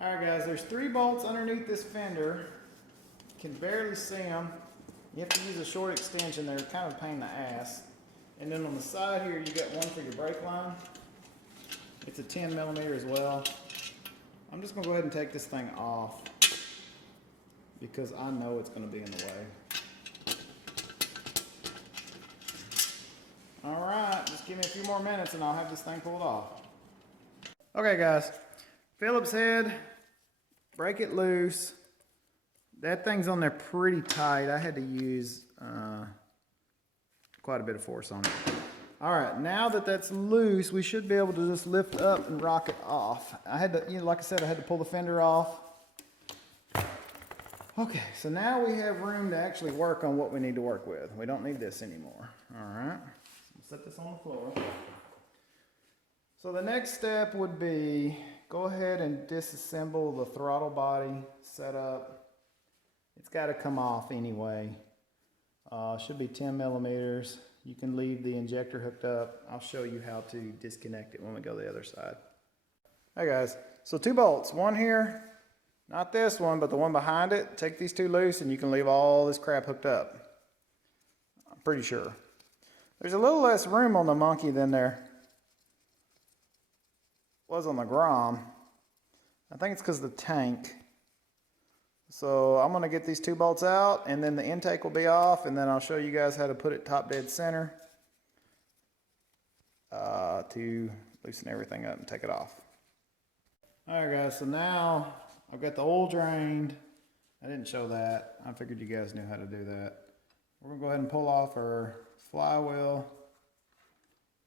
Alright guys, there's 3 bolts underneath this fender. You can barely see them. You have to use a short extension. They're kind of a pain in the ass. And then on the side here, you got one for your brake line. It's a 10 millimeter as well. I'm just going to go ahead and take this thing off because I know it's going to be in the way. Alright, just give me a few more minutes and I'll have this thing pulled off. Okay guys, Phillips head, break it loose. That thing's on there pretty tight. I had to use quite a bit of force on it. Alright, now that that's loose, we should be able to just lift up and rock it off. I had to, like I said, I had to pull the fender off. Okay, so now we have room to actually work on what we need to work with. We don't need this anymore. Alright, so set this on the floor. So the next step would be, go ahead and disassemble the throttle body setup. It's got to come off anyway. Should be 10 millimeters. You can leave the injector hooked up. I'll show you how to disconnect it when we go to the other side. Hey guys, so 2 bolts. One here, not this one, but the one behind it. Take these 2 loose and you can leave all this crap hooked up. I'm pretty sure. There's a little less room on the monkey than there was on the Grom. I think it's because of the tank. So I'm going to get these 2 bolts out and then the intake will be off, and then I'll show you guys how to put it top dead center to loosen everything up and take it off. Alright guys, so now I've got the oil drained. I didn't show that. I figured you guys knew how to do that. We're going to go ahead and pull off our flywheel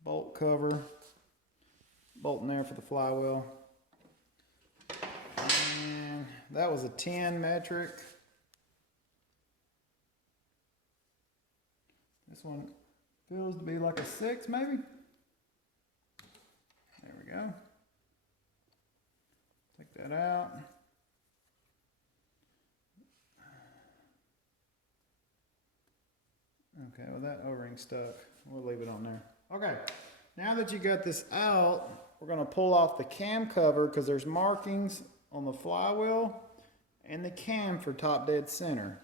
bolt cover. Bolt in there for the flywheel. And that was a 10 metric. This one feels to be like a 6 maybe. There we go. Take that out. Okay, well that O-ring stuck. We'll leave it on there. Okay, now that you got this out, we're going to pull off the cam cover because there's markings on the flywheel and the cam for top dead center.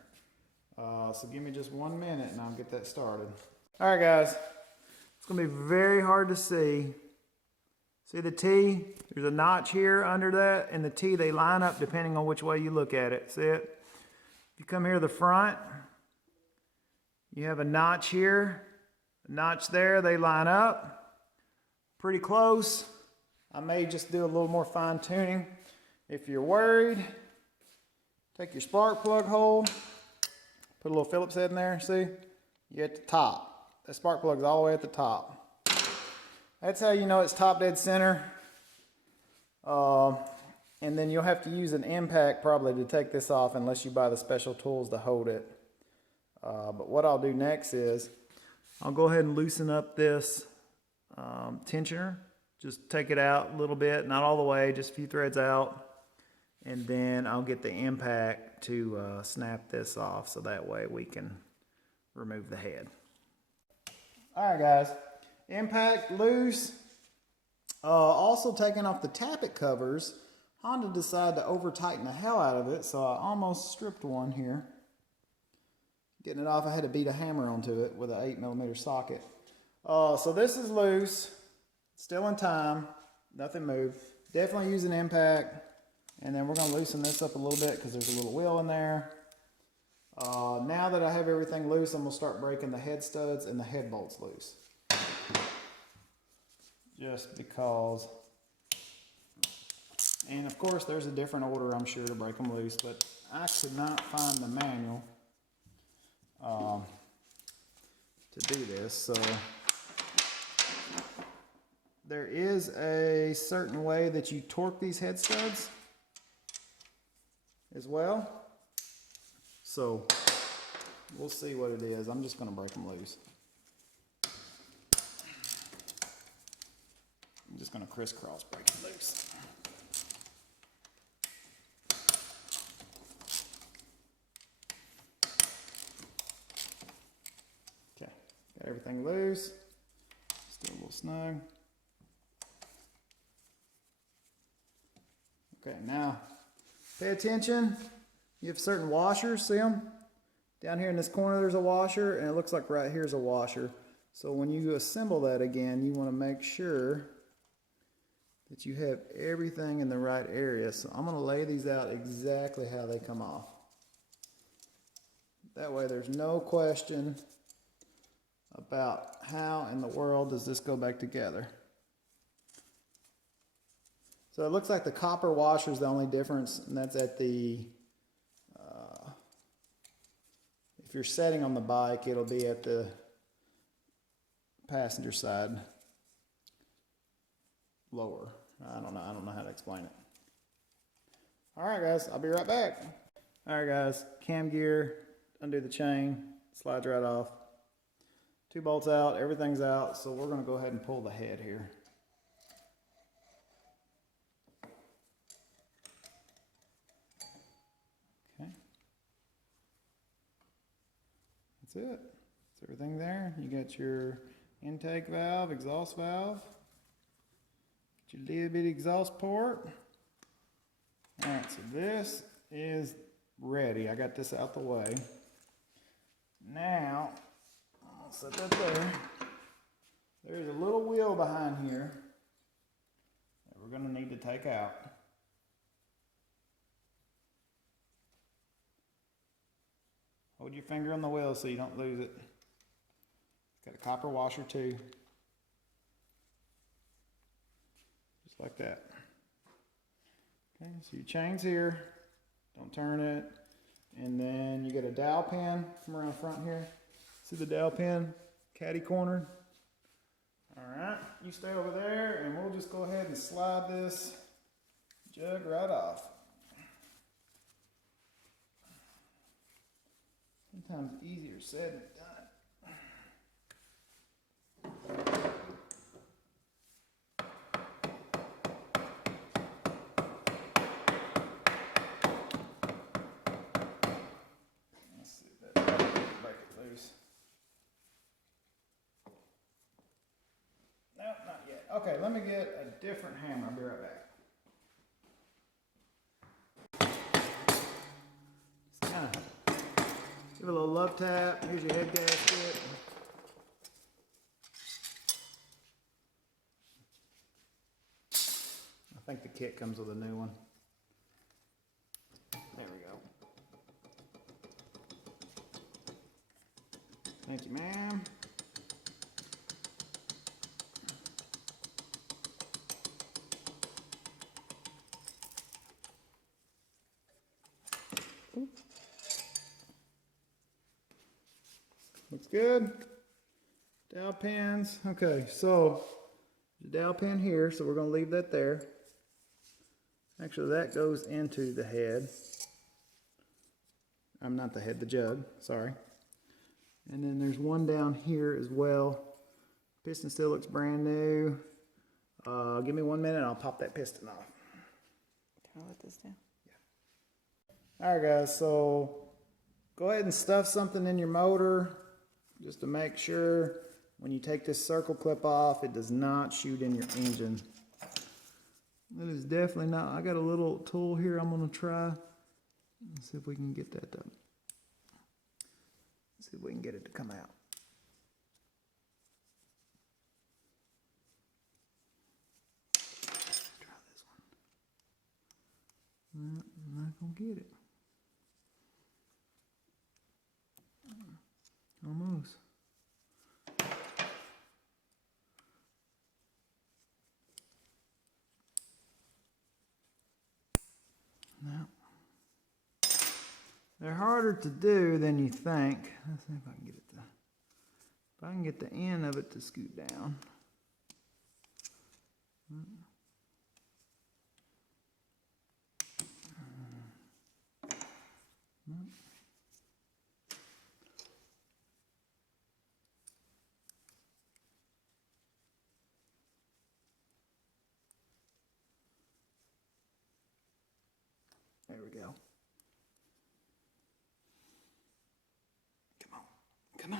So give me just 1 minute and I'll get that started. Alright guys, it's going to be very hard to see. See the T? There's a notch here under that, and the T, they line up depending on which way you look at it. See it? If you come here to the front, you have a notch here, a notch there, they line up pretty close. I may just do a little more fine tuning. If you're worried, take your spark plug hole, put a little Phillips head in there, see? You're at the top. That spark plug's all the way at the top. That's how you know it's top dead center. And then you'll have to use an impact probably to take this off unless you buy the special tools to hold it. But what I'll do next is I'll go ahead and loosen up this tensioner. Just take it out a little bit, not all the way, just a few threads out. And then I'll get the impact to snap this off so that way we can remove the head. Alright guys, impact loose. Also taking off the tappet covers. Honda decided to over tighten the hell out of it, so I almost stripped one here. Getting it off, I had to beat a hammer onto it with an 8mm socket. So this is loose, still in time, nothing moved. Definitely use an impact, and then we're going to loosen this up a little bit because there's a little wheel in there. Now that I have everything loose, I'm going to start breaking the head studs and the head bolts loose. Just because, and of course there's a different order I'm sure to break them loose, but I could not find the manual to do this, so there is a certain way that you torque these head studs as well, so we'll see what it is. I'm just going to break them loose. I'm just going to crisscross break it loose. Okay, got everything loose. Still a little snug. Okay, now Pay attention. You have certain washers, see them? Down here in this corner there's a washer, and it looks like right here's a washer. So when you assemble that again, you want to make sure that you have everything in the right area. So I'm going to lay these out exactly how they come off. That way there's no question about how in the world does this go back together. So it looks like the copper washer is the only difference, and that's at the, if you're setting on the bike, it'll be at the passenger side lower. I don't know how to explain it. Alright guys, I'll be right back. Alright guys, cam gear, undo the chain, slides right off. 2 bolts out, everything's out, so we're going to go ahead and pull the head here. Okay. That's it. That's everything there. You got your intake valve, exhaust valve, your little bitty exhaust port. Alright, so this is ready. I got this out the way. Now, I'll set that there. There's a little wheel behind here that we're going to need to take out. Hold your finger on the wheel so you don't lose it. It's got a copper washer too. Just like that. Okay, so your chain's here. Don't turn it. And then you get a dowel pin from around the front here. See the dowel pin? Caddy cornered. Alright, you stay over there and we'll just go ahead and slide this jug right off. Sometimes easier said than done. Let's see if that break it loose. Nope, not yet. Okay, let me get a different hammer. I'll be right back. Just kind of give it a little love tap. Here's your head gasket. I think the kit comes with a new one. There we go. Thank you, ma'am. Looks good. Dowel pins. Okay, so the dowel pin here, so we're going to leave that there. Actually, that goes into the head. I'm not the head, the jug, sorry. And then there's one down here as well. Piston still looks brand new. Give me 1 minute and I'll pop that piston off. Can I let this down? Yeah. Alright guys, so go ahead and stuff something in your motor just to make sure when you take this circle clip off, it does not shoot in your engine. It is definitely not. I got a little tool here I'm going to try. Let's see if we can get that done. See if we can get it to come out. Try this one. No, I'm not going to get it. Almost. No. They're harder to do than you think. Let's see if I can get it to, if I can get the end of it to scoot down. There we go. Come on. Come on.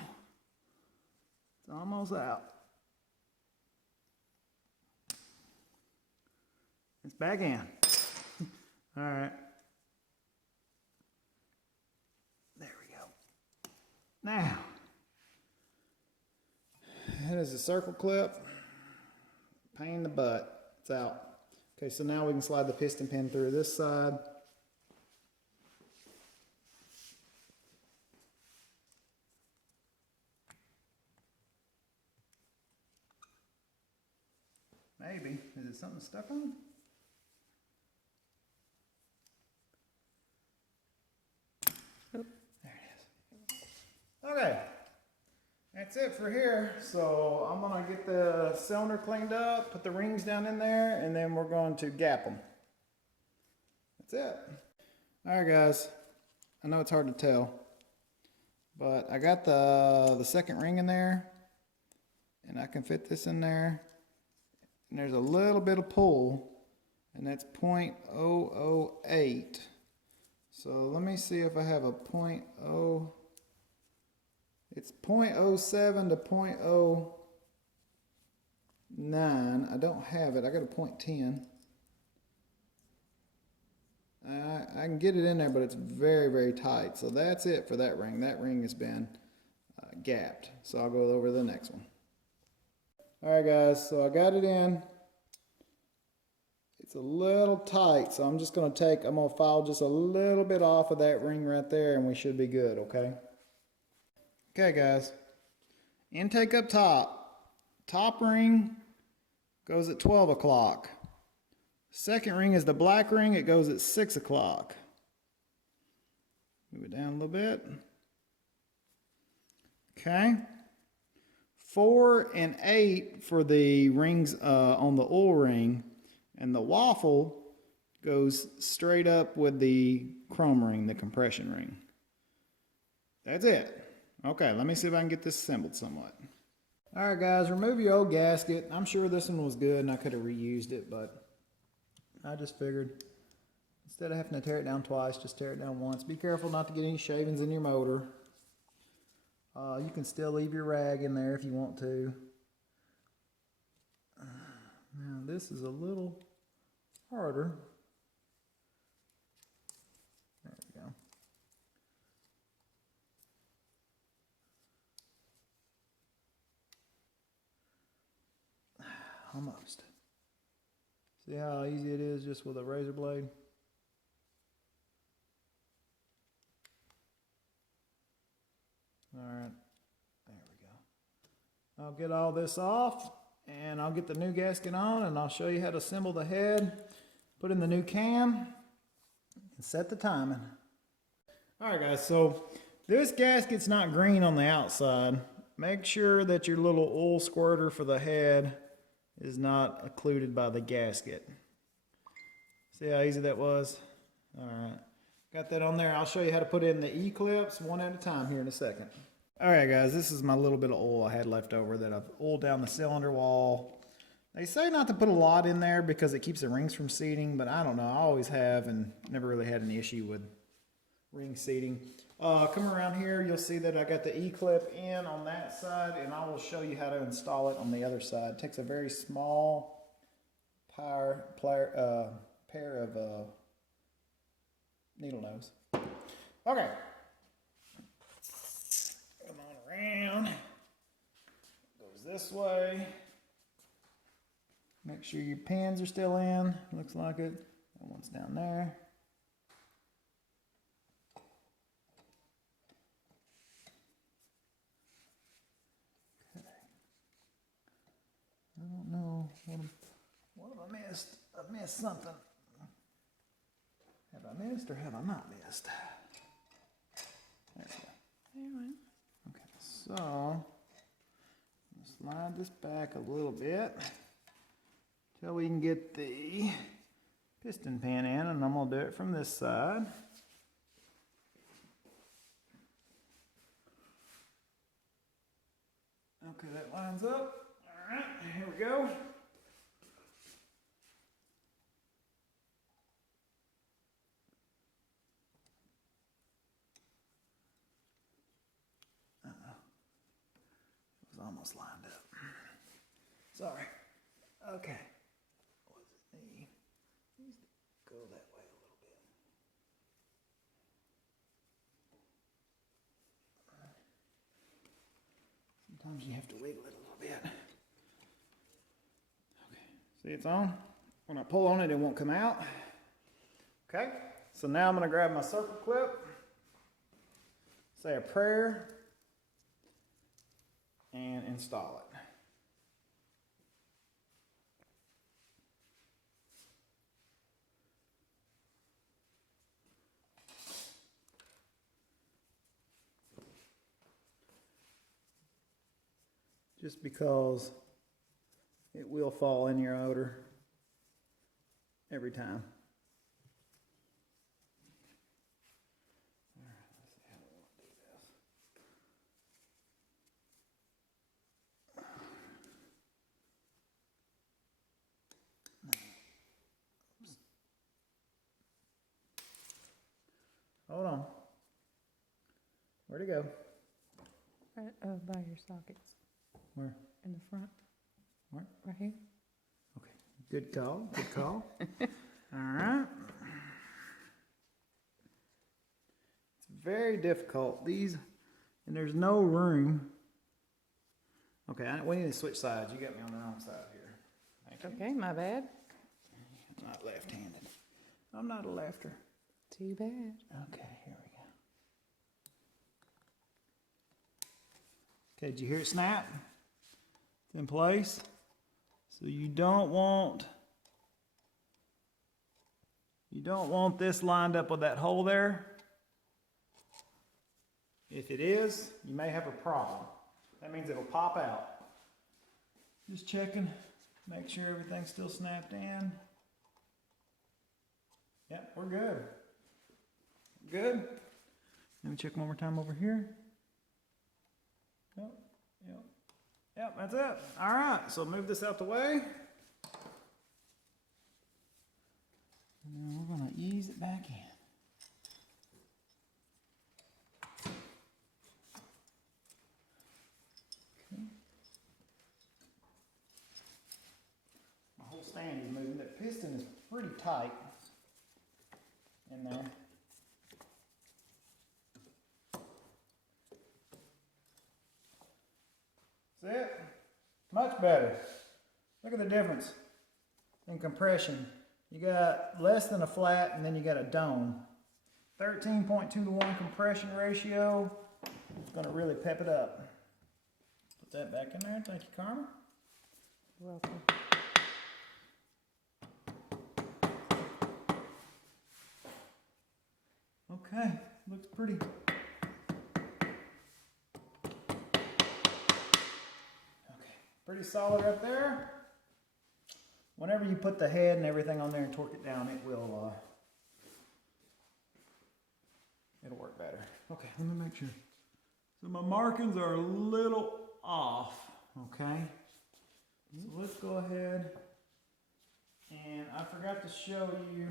It's almost out. It's back in. All right. Now, that is a circle clip. Pain in the butt. It's out. Okay, so now we can slide the piston pin through this side. Maybe. Is it something stuck on? Oop. There it is. Okay. That's it for here. So I'm going to get the cylinder cleaned up, put the rings down in there, and then we're going to gap them. That's it. All right, guys. I know it's hard to tell, but I got the second ring in there, and I can fit this in there. And there's a little bit of pull, and that's 0.008. So let me see if I have a 0.0. It's 0.07 to 0.09. I don't have it. I got a 0.10. I can get it in there, but it's very, very tight. So that's it for that ring. That ring has been gapped. So I'll go over to the next one. Alright guys, so I got it in. It's a little tight, so I'm just going to I'm going to file just a little bit off of that ring right there, and we should be good, okay? Okay guys, intake up top. Top ring goes at 12 o'clock. Second ring is the black ring, it goes at 6 o'clock. Move it down a little bit. Okay. 4 and 8 for the rings on the oil ring, and the waffle goes straight up with the chrome ring, the compression ring. That's it. Okay, let me see if I can get this assembled somewhat. Alright guys, remove your old gasket. I'm sure this one was good and I could have reused it, but I just figured instead of having to tear it down twice, just tear it down once. Be careful not to get any shavings in your motor. You can still leave your rag in there if you want to. Now this is a little harder. There we go. Almost. See how easy it is just with a razor blade? Alright, there we go. I'll get all this off and I'll get the new gasket on and I'll show you how to assemble the head, put in the new cam, and set the timing. Alright guys, so this gasket's not green on the outside. Make sure that your little oil squirter for the head is not occluded by the gasket. See how easy that was? Alright. Got that on there. I'll show you how to put in the E-clips one at a time here in a second. Alright guys, this is my little bit of oil I had left over that I've oiled down the cylinder wall. They say not to put a lot in there because it keeps the rings from seating, but I don't know. I always have and never really had an issue with ring seating. Come around here, you'll see that I got the E-clip in on that side, and I will show you how to install it on the other side. It takes a very small pair of needle nose. Okay. Come on around. Goes this way. Make sure your pins are still in. Looks like it. That one's down there. Okay. I don't know what have I missed? I've missed something. Have I missed or have I not missed? There we go. Anyway. Okay, so slide this back a little bit till we can get the piston pin in, and I'm going to do it from this side. Okay, that lines up. All right, here we go. Almost lined up. Sorry. Okay. What does it need? It needs to go that way a little bit. Sometimes you have to wiggle it a little bit. Okay, see it's on? When I pull on it, it won't come out. Okay, so now I'm gonna grab my circle clip, say a prayer, and install it. Just because it will fall in your odor every time. All right, let's see how we want to do this. Oops. Hold on. Where'd it go? Right by your sockets. Where? In the front. Where? Right here. Okay, good call, good call. All right. It's very difficult. These, and there's no room. Okay, we need to switch sides. You got me on the wrong side here. Thank you. Okay, my bad. I'm not left-handed. I'm not a lefter. Too bad. Okay, here we go. Okay, did you hear it snap? It's in place. So you don't want this lined up with that hole there. If it is, you may have a problem. That means it'll pop out. Just checking, make sure everything's still snapped in. Yep, we're good. Good. Let me check one more time over here. Yep, yep. Yep, that's it. All right, so move this out the way. And then we're gonna ease it back in. Okay. My whole stand is moving. That piston is pretty tight in there. That's it. Much better. Look at the difference in compression. You got less than a flat and then you got a dome. 13.2 to 1 compression ratio. It's going to really pep it up. Put that back in there. Thank you, Karma. You're welcome. Okay, looks pretty. Okay, pretty solid right there. Whenever you put the head and everything on there and torque it down, it will, it'll work better. Okay, let me make sure. So my markings are a little off, okay? So let's go ahead, and I forgot to show you,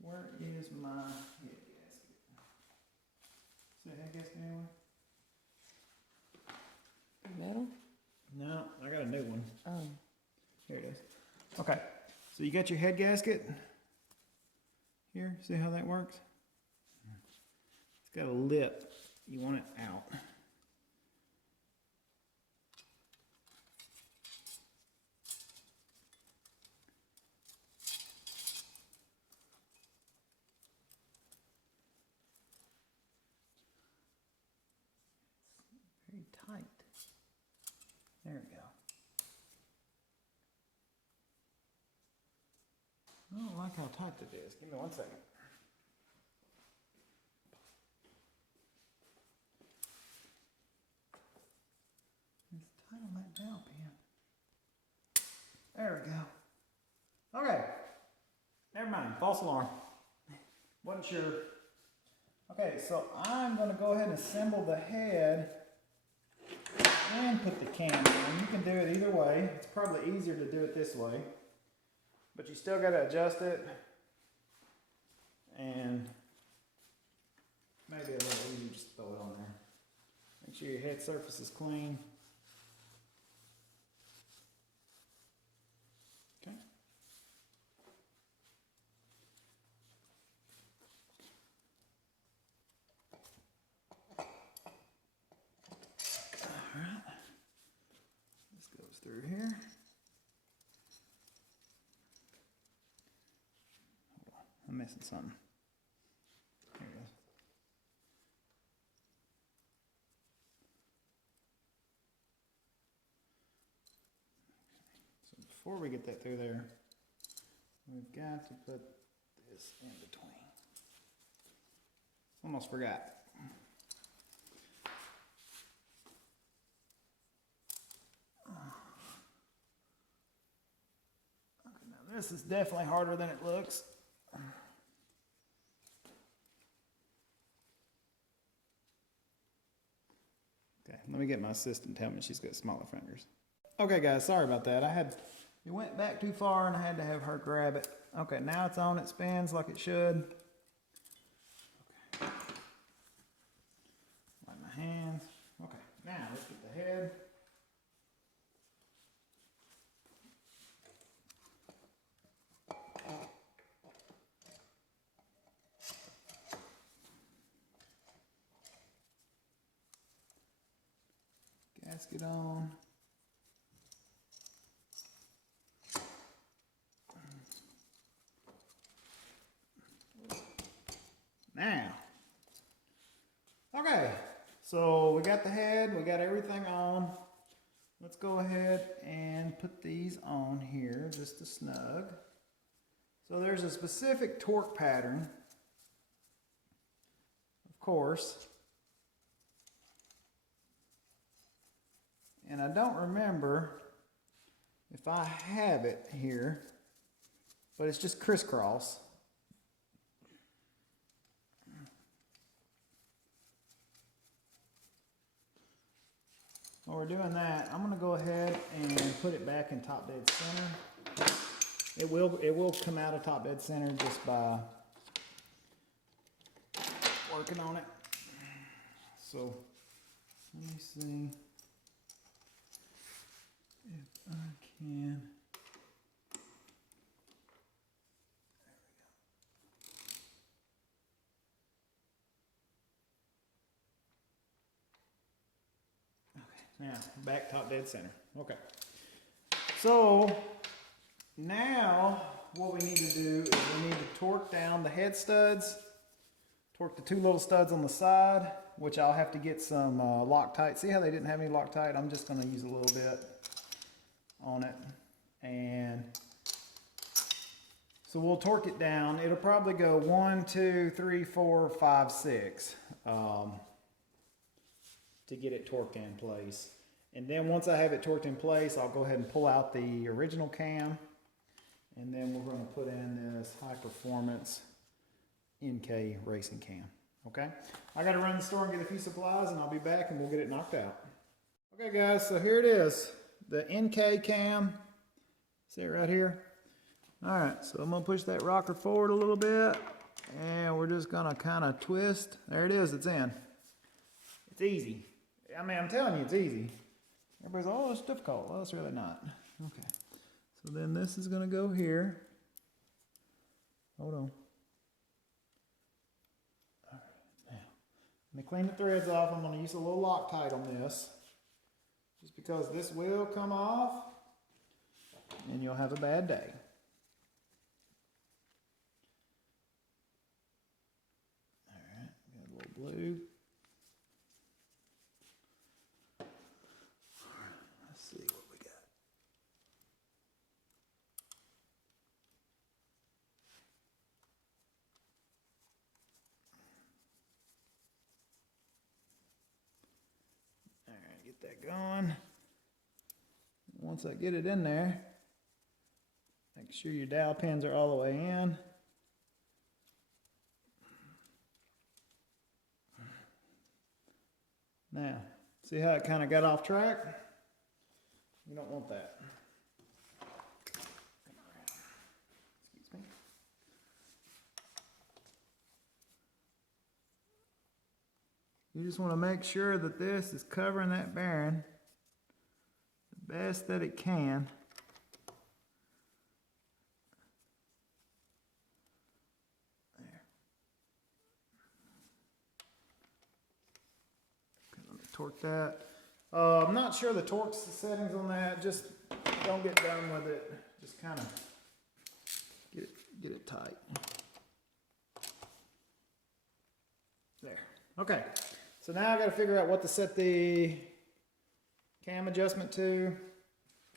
where is my head gasket? Is that head gasket anywhere? Metal? No, I got a new one. Oh. Here it is. Okay, so you got your head gasket here. See how that works? It's got a lip. You want it out. Very tight. There we go. I don't like how tight it is. Give me 1 second. It's tight on that dowel pin. There we go. Okay. Never mind. False alarm. Wasn't sure. Okay, so I'm going to go ahead and assemble the head and put the cam in. You can do it either way. It's probably easier to do it this way. But you still got to adjust it, and maybe a little easier just throw it on there. Make sure your head surface is clean. Okay. All right. I'm missing something. Here it is. So before we get that through there, we've got to put this in between. Almost forgot. Okay, now this is definitely harder than it looks. Okay, let me get my assistant to tell me she's got smaller fingers. Okay guys, sorry about that. It went back too far and I had to have her grab it. Okay, now it's on, it spins like it should. Okay. Wipe my hands. Okay, now let's get the head. Gasket on. Now, okay, so we got the head, we got everything on. Let's go ahead and put these on here just to snug. So there's a specific torque pattern, of course. And I don't remember if I have it here, but it's just crisscross. While we're doing that, I'm going to go ahead and put it back in top dead center. It will come out of top dead center just by working on it. So let me see if I can. Now, back top dead center. Okay. So, now what we need to do is we need to torque down the head studs, torque the two little studs on the side, which I'll have to get some Loctite. See how they didn't have any Loctite? I'm just going to use a little bit on it. And so we'll torque it down. It'll probably go 1, 2, 3, 4, 5, 6. To get it torqued in place. And then once I have it torqued in place, I'll go ahead and pull out the original cam, and then we're going to put in this high performance NK racing cam. Okay, I got to run to the store and get a few supplies, and I'll be back and we'll get it knocked out. Okay guys, so here it is, the NK cam. See it right here? All right, so I'm going to push that rocker forward a little bit, and we're just going to kind of twist. There it is, it's in. It's easy. I mean, I'm telling you, it's easy. Everybody's, oh, it's difficult. Well, it's really not. Okay. So then this is going to go here. Hold on. All right. Now, let me clean the threads off. I'm going to use a little Loctite on this. Just because this will come off, and you'll have a bad day. All right. Got a little blue. Get that going. Once I get it in there, make sure your dowel pins are all the way in. Now, see how it kind of got off track? You don't want that. Excuse me. You just want to make sure that this is covering that bearing the best that it can. There. Okay, let me torque that. I'm not sure the torque settings on that. Just don't get done with it. Just kind of get it tight. There. Okay. So now I got to figure out what to set the cam adjustment to.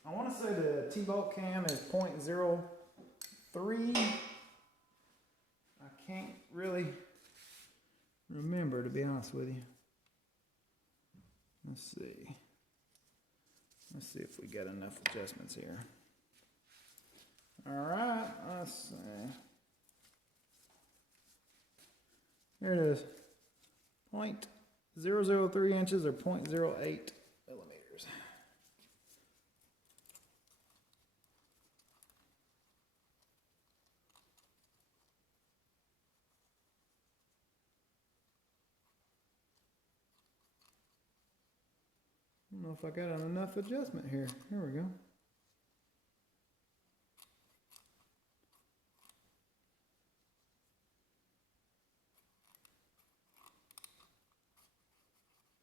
I want to say the T-bolt cam is 0.03. I can't really remember, to be honest with you. Let's see. Let's see if we got enough adjustments here. All right, let's see. There it is. 0.003 inches or 0.08 millimeters. I don't know if I got enough adjustment here. Here we go.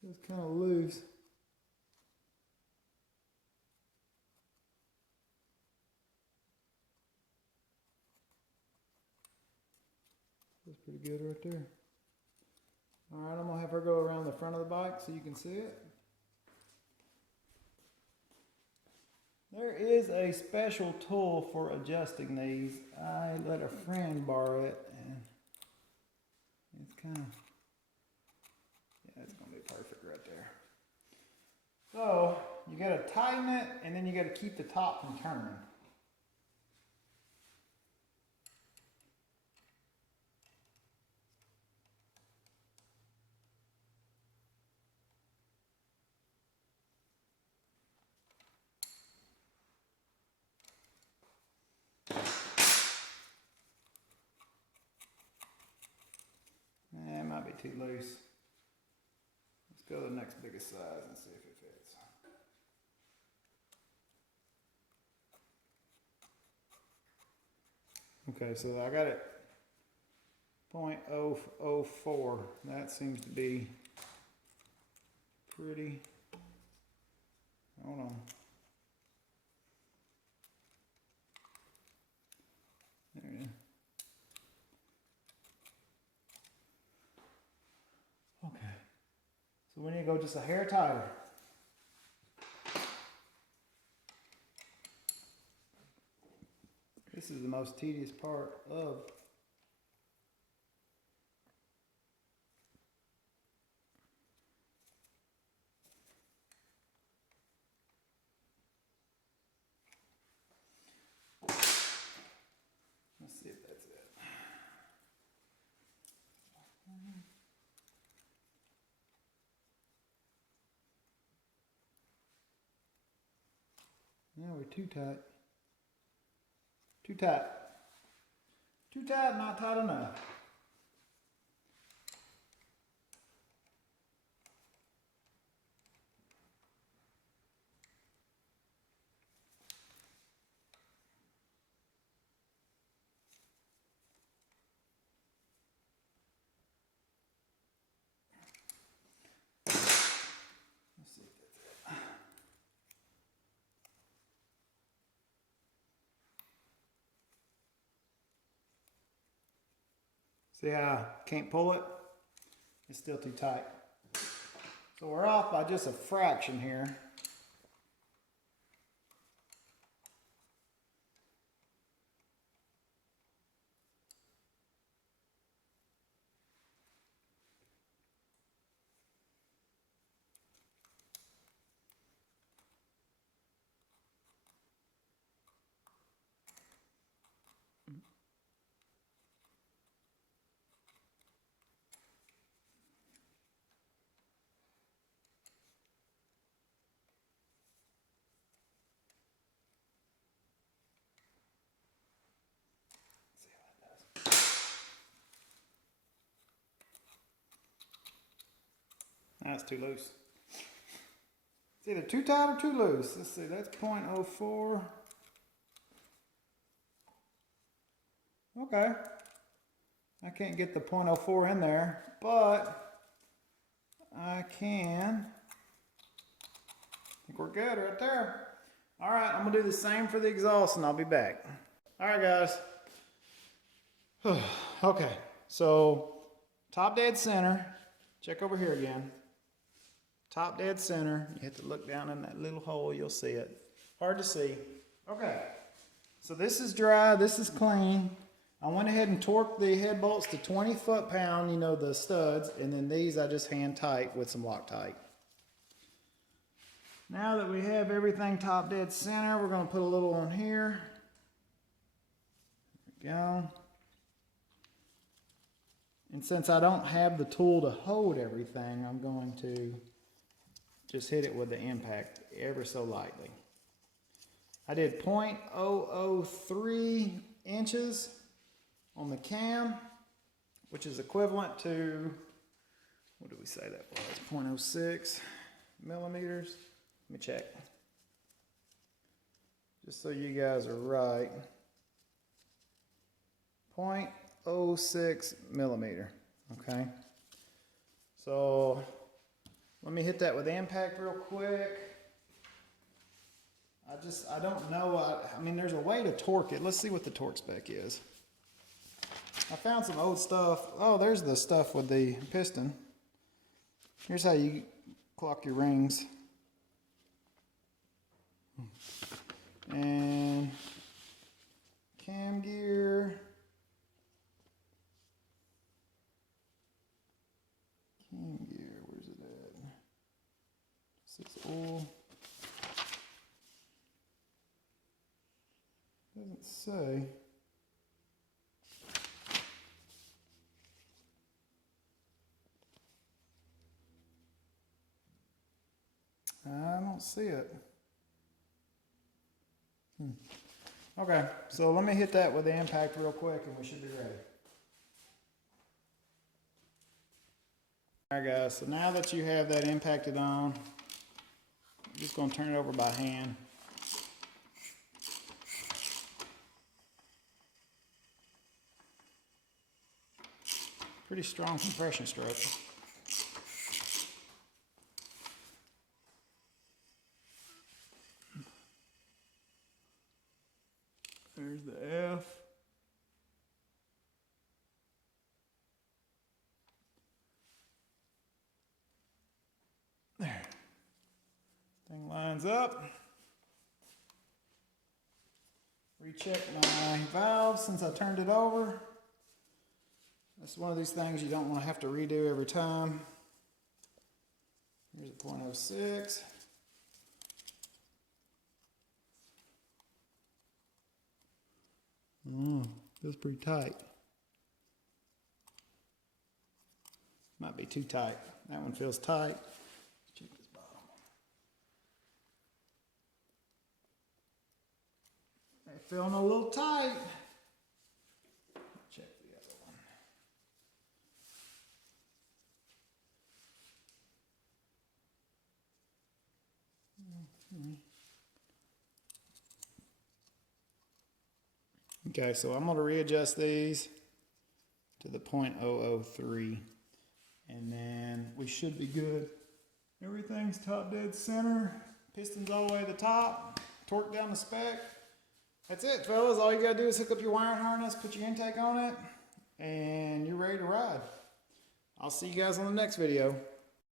It's kind of loose. That's pretty good right there. All right, I'm gonna have her go around the front of the bike so you can see it. There is a special tool for adjusting these. I let a friend borrow it, and it's kind of, yeah, it's gonna be perfect right there. So you gotta tighten it, and then you gotta keep the top from turning. It might be too loose. Let's go to the next biggest size and see if it fits. Okay, so I got it 0.004. That seems to be pretty. Hold on. There it is. Okay. So we need to go just a hair tighter. This is the most tedious part of let's see if that's it. Yeah, we're too tight. Too tight. Too tight, not tight enough. Let's see if that's it. See how I can't pull it? It's still too tight. So we're off by just a fraction here. That's too loose. It's either too tight or too loose. Let's see, that's 0.04. Okay. I can't get the 0.04 in there, but I can. I think we're good right there. All right, I'm gonna do the same for the exhaust and I'll be back. All right, guys. Okay, so top dead center. Check over here again. Top dead center. You have to look down in that little hole, you'll see it. Hard to see. Okay, so this is dry, this is clean. I went ahead and torqued the head bolts to 20 foot-pound, you know, the studs, and then these I just hand tight with some Loctite. Now that we have everything top dead center, we're going to put a little on here. There we go. And since I don't have the tool to hold everything, I'm going to just hit it with the impact ever so lightly. I did 0.003 inches on the cam, which is equivalent to, what did we say that was? 0.06 millimeters. Let me check. Just so you guys are right. 0.06 millimeter, okay? So let me hit that with impact real quick. I don't know, I mean, there's a way to torque it. Let's see what the torque spec is. I found some old stuff. Oh, there's the stuff with the piston. Here's how you clock your rings. And cam gear. Cam gear, where's it at? 6 oil. Doesn't say. I don't see it. Okay, so let me hit that with the impact real quick and we should be ready. Alright guys, so now that you have that impacted on, I'm just going to turn it over by hand. Pretty strong compression stroke. There's the F. There. Thing lines up. Recheck my valve since I turned it over. That's one of these things you don't want to have to redo every time. Here's a 0.06. Feels pretty tight. Might be too tight. That one feels tight. Let's check this bottom. They're feeling a little tight. Check the other one. Okay, so I'm going to readjust these to the 0.003 and then we should be good. Everything's top dead center, pistons all the way to the top, torque down the spec. That's it, fellas. All you got to do is hook up your wiring harness, put your intake on it, and you're ready to ride. I'll see you guys on the next video.